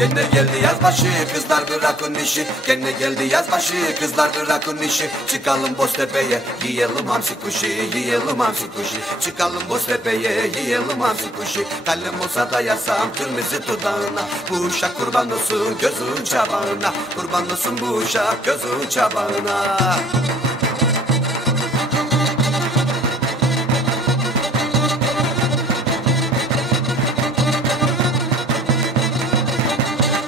Gene geldi yaz başı kızlar bırakın işi. Gene geldi yaz başı kızlar bırakın işi. Çıkalım Boztepe'ye yiyelim hamsi kuşu Yiyelim hamsi kuşu Çıkalım Boztepe'ye yiyelim hamsi kuşu Kalem olsa da yasam kırmızı dudağına. Bu uşak kurban olsun gözün çabağına. Kurban olsun bu uşak gözün çabağına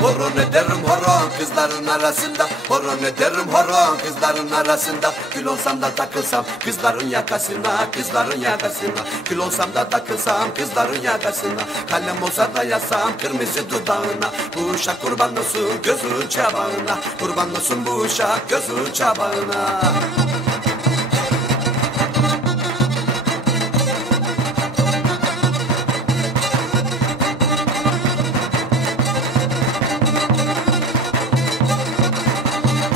Horon ederim horon kızların arasında. Horon ederim horon kızların arasında. Gül olsam da takılsam kızların yakasına Kızların yakasına. Gül olsam da takılsam kızların yakasına. Kalem olsa da yazsam kırmızı dudağına. Bu uşak kurban olsun gözün çabağına. Kurban olsun bu uşak gözün çabağına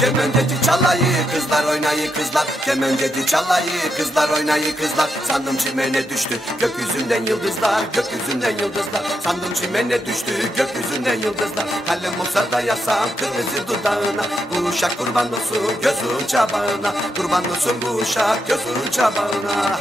Kemenceci çalayı kızlar oynayı kızlar. Kemenceci çalayı kızlar oynayı kızlar. Sandım çimene düştü gökyüzünden yıldızlar Gökyüzünden yıldızlar. Sandım çimene düştü gökyüzünden yıldızlar. Kalem olsa da yasam kırmızı dudağına. Bu uşak kurban olsun gözün çabağına. Kurban olsun bu uşak gözün çabağına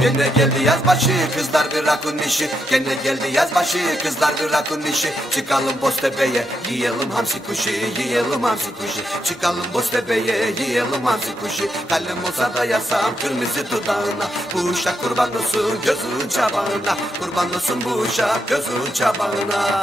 Gene geldi yaz başı kızlar bırakın işi. Gene geldi yaz başı kızlar bırakın işi. Çıkalım Boztepe'ye yiyelim hamsi kuşu Yiyelim hamsi kuşu. Çıkalım Boztepe'ye yiyelim hamsi kuşu. Kalem olsa da yasam kırmızı dudağına. Bu uşak kurban olsun gözün çabağına. Kurban olsun bu uşak gözün çabağına